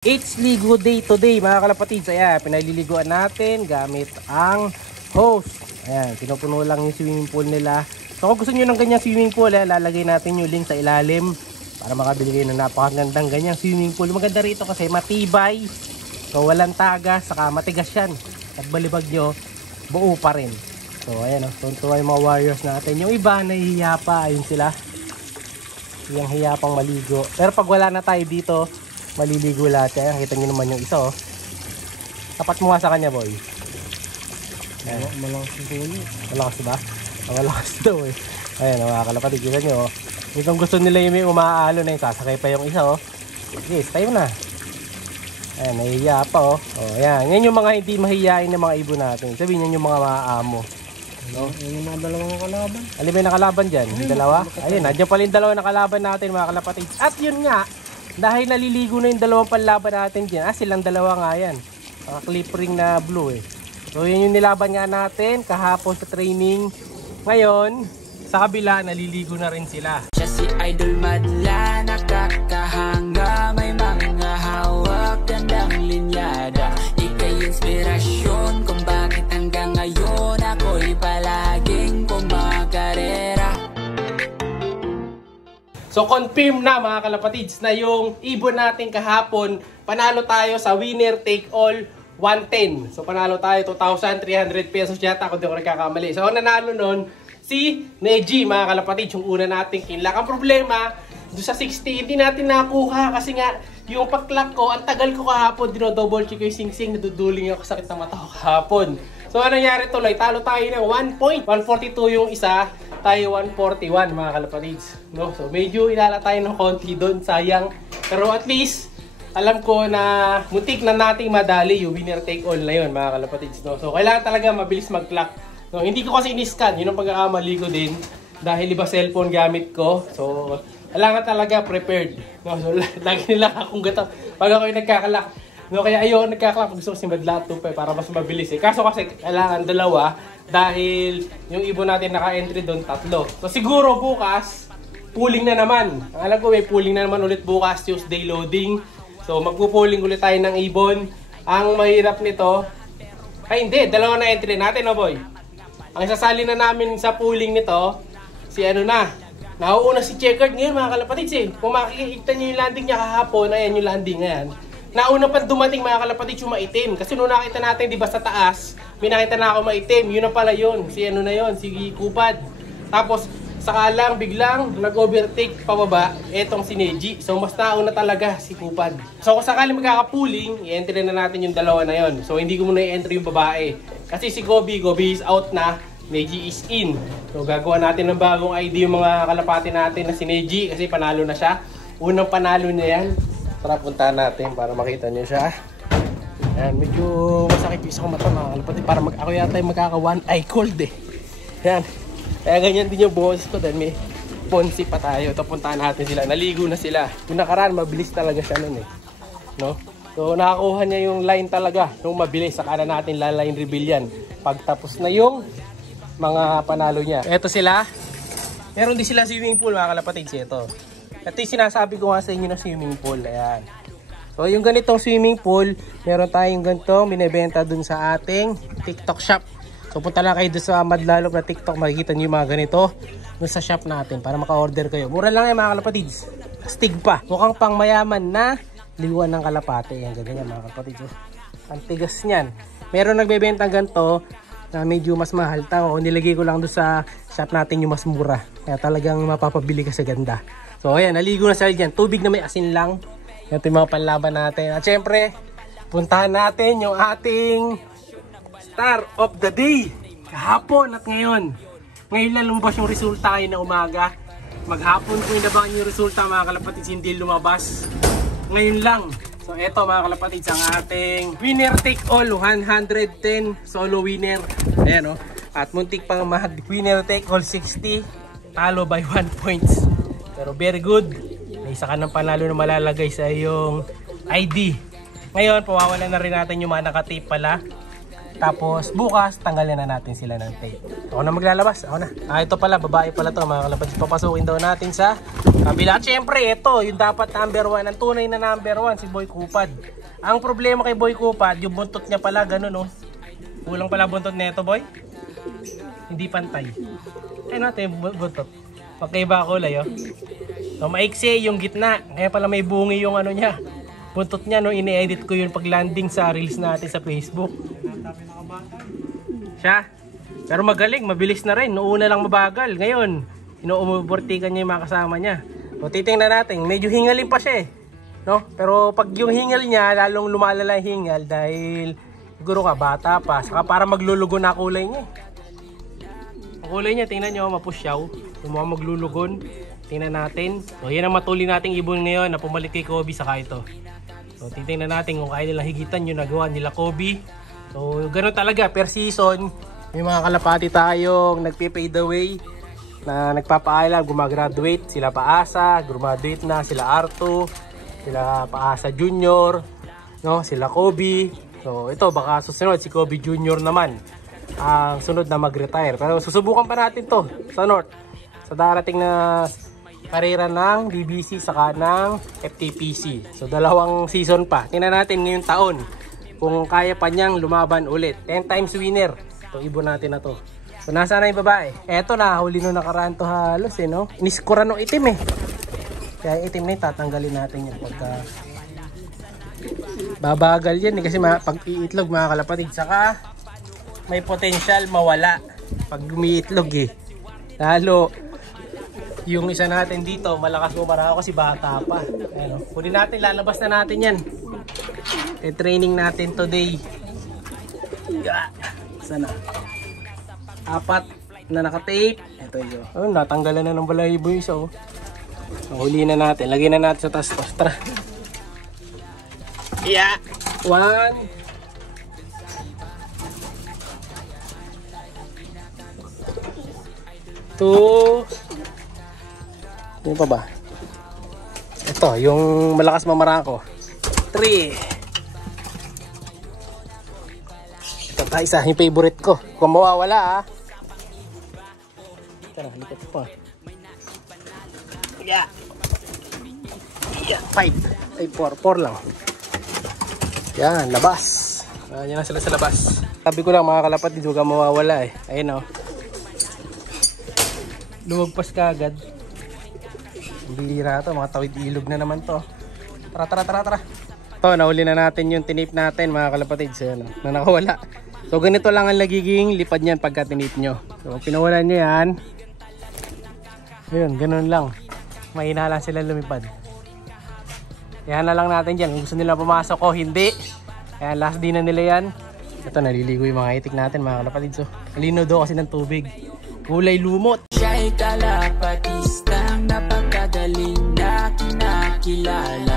It's Ligo Day today mga kalapatids. Ayan, pinaliliguan natin gamit ang hose. Ayan, pinupuno lang yung swimming pool nila. So kung gusto nyo ng ganyang swimming pool, lalagay natin yung link sa ilalim para makabili kayo ng napakagandang ganyang swimming pool. Maganda rito kasi matibay, so walang tagas, saka matigas yan. At balibag nyo, buo pa rin. So ayan, tuntua yung mga warriors natin. Yung iba nahihiya pa, ayun sila, yung hiya pang maligo. Pero pag wala na tayo dito, maliligo lahat yan. Nakita nyo naman yung isa, oh. Tapat mo nga sa kanya, boy. Malakas yung puno. Malakas ba? Malakas daw, eh. Ayan, mga kalapatid, kita nyo, oh. Itong gusto nila yung may umaalo na yun, sasakay pa yung isa, oh. Sige, tayo na. Ayan, nahihiya pa, oh. Oh, ayan. Yan yung mga hindi mahihiyain ng mga ibon natin. Sabihin yan yung mga maaamo. No? Yung mga dalawang kalaban. Alin ba yung nakalaban dyan? Yung dalawa? Ayun, nandiyan pala yung dalawa nakalaban natin, mga kalapatid. At yun nga, dahil naliligo na yung dalawang panlaban natin dyan, silang dalawa nga yan, clip ring na blue, eh. So yun yung nilaban nga natin kahapon sa training. Ngayon sa kabila, naliligo na rin sila. Siya si Idol Madla, nakakahanga, may mga hawak, gandang linyada. Ika'y inspirasyon kung bakit hanggang ngayon ako'y palaging kumakarera. So confirm na mga kalapatids na yung ibon natin kahapon, panalo tayo sa winner take all 110. So panalo tayo 2,300 pesos yata kung di ko nagkakamali. So ang nanalo nun si Neji, mga kalapatids, yung una nating kinlock. Ang problema, doon sa 60 hindi natin nakuha kasi nga yung pag-clock ko, ang tagal ko kahapon, dino-double check ko yung sing-sing, naduduling ako, sakit ng mata ko kahapon. So anong nangyari tuloy, talo tayo ng 1 point, 142 yung isa, tayo 141 mga kalapatids, no? So medyo ilala tayo ng konti doon, sayang. Pero at least alam ko na muntik na nating madali yung winner take all na yun, mga kalapatids, no? So kailangan talaga mabilis mag-clock, no? Hindi ko kasi in-scan, yun ang pagkakamali ko din dahil iba cellphone gamit ko. So kailangan talaga prepared, no? So lagi nila akong gata pag ako yung nagkakalak, no? Kaya ayoko nagkakalak, gusto ko si Madla 2 para mas mabilis, eh. Kaso kasi kailangan dalawa dahil yung ibon natin naka-entry doon 3. So siguro bukas pooling na naman. Alam ko may pooling na naman ulit bukas, Tuesday loading. So magpo-pooling ulit tayo ng ibon. Ang mahirap nito, ay hindi, dalawa na entry natin, no boy. Ang isasali na namin sa pooling nito, si ano na, nauuna si Checkered ngayon, mga kalapatids, eh. Kung makikita nyo yung landing niya kahapon, ayan yung landing ngayon. Nauna pa dumating, mga kalapatids, yung maitim. Kasi nung nakita natin, di ba sa taas, may nakita na ako maitim. Yun na pala yun. Si ano na yun, si Kupad. Tapos, sakalang biglang nag-overtake pababa etong si Neji. So, mas nauna talaga si Kupad. So, kung sakali magkaka-pooling, i-entry na natin yung dalawa na yun. So, hindi ko muna i-entry yung babae. Kasi si Gobi is out na, Neji is in. So, gagawa natin ng bagong ID yung mga kalapati natin na si Neji kasi panalo na siya. Unang panalo niya yan. Tara, puntahan natin para makita niyo siya. Ayan, medyo masakit yung isang mata, mga kalapatid. Para ako yata yung magkaka-one eye cold, eh. Ayan. Kaya ganyan din yung boses ko dahil may ponsi pa tayo. Ito, puntahan natin sila. Naligo na sila. Yung nakaraan, mabilis talaga siya nun, eh. No? So, nakakuha niya yung line talaga. Nung mabilis, saka na natin line reveal yan. Pagtapos na yung mga panalo niya. Ito sila. Meron din sila swimming pool, mga kalapatids. Ito. Ito yung sinasabi ko nga sa inyo na swimming pool. Ayan. So yung ganitong swimming pool, meron tayong ganitong binibenta dun sa ating TikTok shop. So punta lang kayo dun sa Madlalog na TikTok, makikita nyo yung mga ganito dun sa shop natin para maka-order kayo. Mura lang yan, mga kalapatids. Stig pa. Mukhang pang mayaman na liwan ng kalapate. Yan, ganyan mga kalapatids. Ang tigas niyan. Meron nagbebenta ganito na medyo mas mahal. Tango, nilagay ko lang dun sa shop natin yung mas mura. Kaya talagang mapapabili ka sa ganda. So ayan, naligo na sila dyan. Tubig na may asin lang. Ito yung mga panlaban natin. At syempre, puntahan natin yung ating star of the day. Kahapon at ngayon. Ngayon lang lumabas yung resulta kayo na umaga. Maghapon ko inabangan yung resulta, mga kalapatids, hindi lumabas. Ngayon lang. So eto, mga kalapatids, ang ating winner take all 110 solo winner. Ayan, oh. At muntik pang winner take all 60. Talo by 1 points. Pero very good. May isa ka ng panalo na malalagay sa iyong ID. Ngayon, pawawalan na rin natin yung mga nakatape pala. Tapos bukas, tanggalin na natin sila ng tape. Ako na maglalabas. Ako na. Ito pala, babae pala to mga kalapatis. Papasukin daw natin sa kabila. At syempre, ito, yung dapat number 1. Ang tunay na number 1, si Boy Kupad. Ang problema kay Boy Kupad, yung buntot niya pala, ganun oh. Kulang pala buntot nito, Boy. Hindi pantay. Ay natin yung buntot. Magkaiba kulay oh. So, maiksi yung gitna. Kaya pala may bungi yung ano niya. Buntot niya, no, ini-edit ko yun pag landing sa reels natin sa Facebook. Siya. Pero magaling, mabilis na rin. Noong lang mabagal. Ngayon, inuumubortikan niya yung mga kasama niya. So, titingnan natin. Medyo hingalin pa siya eh. No? Pero pag yung hingal niya, lalong lumalala yung hingal dahil siguro ka, bata pa. Saka para maglulugon na kulay niya. Ang kulay niya, tingnan nyo, mapusyaw. Yung mga maglulugon. Tingnan natin. So, yan ang matuli nating ibon ngayon na pumalit kay Kobe saka ito. So, titingnan natin kung kaya nilang higitan yung nagawa nila Kobe. So, ganoon talaga per season. May mga kalapati tayong nagpe-fade away na nagpapaalam, gumagraduate. Sila Paasa, graduate na. Sila Arto, sila Paasa Junior, no? Sila Kobe. So, ito baka susunod si Kobe Junior naman ang sunod na mag-retire. Pero susubukan pa natin to sa North. Sa darating na karera ng BBC saka ng FTPC. So, 2 season pa. Tingnan natin ngayong taon kung kaya pa niyang lumaban ulit. 10 times winner. Itong ibon natin na to. So, nasa na yung babae? Eto na, huli nung nakaraan to halos eh, no? Iniskura nung itim eh. Kaya itim na yun, tatanggalin natin yun pagka babagal yan eh. Kasi pag iitlog mga kalapatid, saka may potential mawala pag umiitlog eh. Lalo, yung isa natin dito, malakas bumaraw kasi bata pa. Ayan, no? Kunin natin, lalabas na natin yan. I-training natin today. Sana 4 na naka-tape. Ito yun. Oh, natanggalan na ng balahibo yung isa. Oh. Huli na natin. Lagyan na natin sa taas. Tara. Yeah. 1. 2. Ano pa ba? Ito, yung malakas mamarako. 3. Ito tayo isa, yung favorite ko. Kung mawawala ah. Ito na, likot pa. Yeah. 5. Ay, 4 lang. Yan, labas. Yan na sila sa labas. Sabi ko lang mga kalapatid, huwag kang mawawala eh. Ayun o. Lumagpas ka agad. Bihira to, mga tawid ilog na naman to. Tara. Ito, nahuli na natin yung tinip natin mga kalapatid. So, yan, na nakawala. So, ganito lang ang nagiging lipad niyan pagka tinip nyo. So, pinawalan nyo yan. Ayun, ganun lang. Mahina lang sila lumipad. Yan na lang natin dyan. Kung gusto nila pumasok o hindi. Kaya last din na nila yan. Ito, naliligo yung mga itik natin mga kalapatid. So, malino daw kasi ng tubig. Kulay lumot. Siya'y kalapatistang napakagaling na kinakilala.